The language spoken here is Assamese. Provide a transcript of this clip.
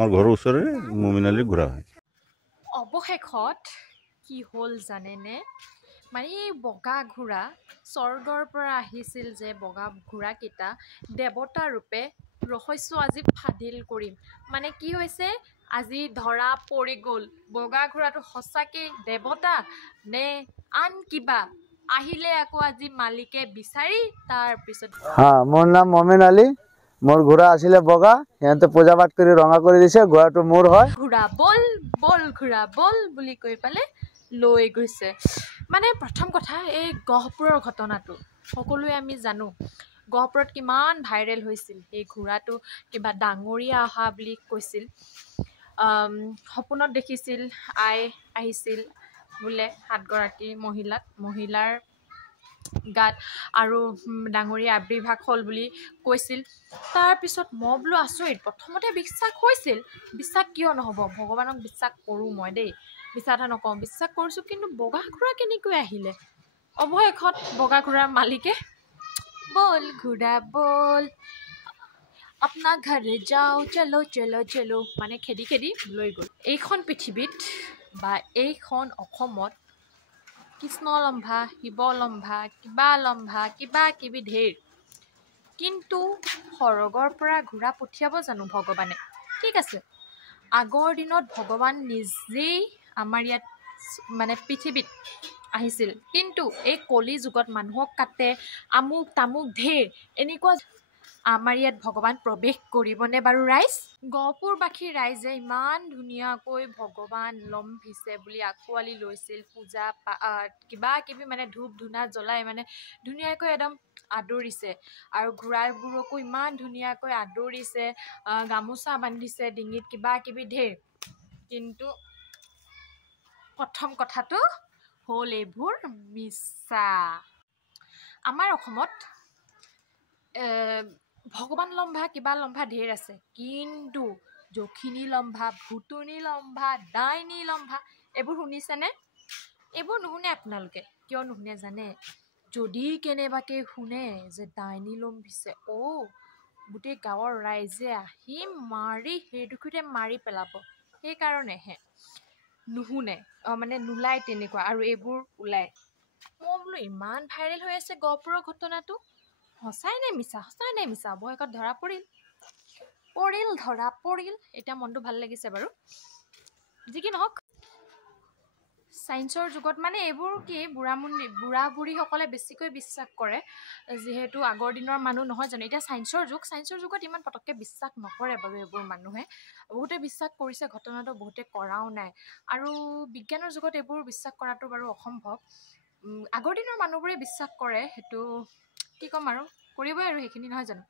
আমাৰ ঘৰৰ ওচৰৰে মুমিনালিৰ ঘোঁৰা হয়। অৱশেষত কি হ'ল জানেনে? মানে এই বগা ঘোঁৰা স্বৰ্গৰ পৰা আহিছিল যে বগা ঘোঁৰাকেইটা দেৱতা ৰূপে ৰহস্য আজি ফাদিল কৰিম। মানে কি হৈছে, আজি ধৰা পৰি গ'ল বগা ঘোঁৰাটো সঁচাকৈ দেৱতা নে আন কিবা। আহিলে আকৌ আজি মালিকে বিচাৰি তাৰপিছত মোৰ নাম মমিন আলী, মোৰ ঘোঁৰা আছিলে বগা, সিহঁতে পূজা পাঠ কৰি ৰঙা কৰি দিছে, ঘোঁৰাটো মোৰ হয়। ঘোঁৰা বল বল ঘোঁৰা বল বুলি কৈ পেলাই লৈ গৈছে। মানে প্ৰথম কথা, এই গহপুৰৰ ঘটনাটো সকলোৱে আমি জানো, গহপুৰত কিমান ভাইৰেল হৈছিল। এই ঘোঁৰাটো কিবা ডাঙৰীয়া অহা বুলি কৈছিল, সপোনত দেখিছিল আই আহিছিল বোলে 7গৰাকী মহিলাৰ গাত আৰু ডাঙৰীয়া আৱিৰ্ভাৱ হ'ল বুলি কৈছিল। তাৰপিছত মই বোলো আচৰিত, প্ৰথমতে বিশ্বাস হৈছিল, বিশ্বাস কিয় নহ'ব, ভগৱানক বিশ্বাস কৰোঁ মই দেই, মিছা কথা নকওঁ, বিশ্বাস কৰিছোঁ। কিন্তু বগা ঘোঁৰা কেনেকৈ আহিলে? অৱশেষত বগা ঘোঁৰাৰ মালিকে বল ঘোঁৰা বল আপনা ঘৰ যাওঁ চলো চলো চলো মানে খেদি খেদি লৈ গ'ল। এইখন পৃথিৱীত বা এইখন অসমত কৃষ্ণলম্ভা, শিৱলম্ভা, কিবা কিবি ঢেৰ, কিন্তু সৰগৰ পৰা ঘোঁৰা পঠিয়াব জানো ভগৱানে? ঠিক আছে, আগৰ দিনত ভগৱান নিজেই আমাৰ ইয়াত মানে পৃথিৱীত আহিছিল, কিন্তু এই কলি যুগত মানুহক কাটে, আমুক তামুক ঢেৰ এনেকুৱা, আমাৰ ইয়াত ভগৱান প্ৰৱেশ কৰিবনে বাৰু ৰাইজ? গহপুৰবাসীৰ ৰাইজে ইমান ধুনীয়াকৈ ভগৱান লম্ভিছে বুলি আঁকোৱালি লৈছিল, পূজা কিবা কিবি মানে ধূপ ধূনা জ্বলাই মানে ধুনীয়াকৈ একদম আদৰিছে। আৰু ঘোঁৰাবোৰকো ইমান ধুনীয়াকৈ আদৰিছে, গামোচা বান্ধিছে ডিঙিত, কিবা কিবি ঢেৰ। কিন্তু প্ৰথম কথাটো হ'ল এইবোৰ মিছা। আমাৰ অসমত ভগৱান লম্ভা কিবা লম্ভা ঢেৰ আছে, কিন্তু যখিনী লম্ভা, ভুতুনি লম্ভা, ডাইনী লম্ভা এইবোৰ শুনিছেনে? এইবোৰ নুশুনে আপোনালোকে। কিয় নুশুনে জানে? যদি কেনেবাকৈ শুনে যে ডাইনী লম্ভিছে, গোটেই গাঁৱৰ ৰাইজে আহি মাৰি সেইডোখৰতে মাৰি পেলাব। সেইকাৰণেহে নুশুনে, মানে নোলায় তেনেকুৱা, আৰু এইবোৰ ওলায়। মই বোলো ইমান ভাইৰেল হৈ আছে গহপুৰৰ ঘটনাটো, সঁচাই নে মিছা, সঁচাই নে মিছা? অৱশেষত ধৰা পৰিল। এতিয়া মনটো ভাল লাগিছে বাৰু। যি কি নহওক, ছায়েন্সৰ যুগত মানে এইবোৰ কি বুঢ়া বুঢ়ীসকলে বেছিকৈ বিশ্বাস কৰে, যিহেতু আগৰ দিনৰ মানুহ নহয় জানো। এতিয়া ছায়েন্সৰ যুগত ইমান পটককৈ বিশ্বাস নকৰে বাৰু এইবোৰ মানুহে। বহুতে বিশ্বাস কৰিছে ঘটনাটো, বহুতে কৰাও নাই। আৰু বিজ্ঞানৰ যুগত এইবোৰ বিশ্বাস কৰাটো বাৰু অসম্ভৱ। আগৰ দিনৰ মানুহবোৰে বিশ্বাস কৰে, সেইটো কি ক'ম আৰু, কৰিবই আৰু সেইখিনি নহয় জানো।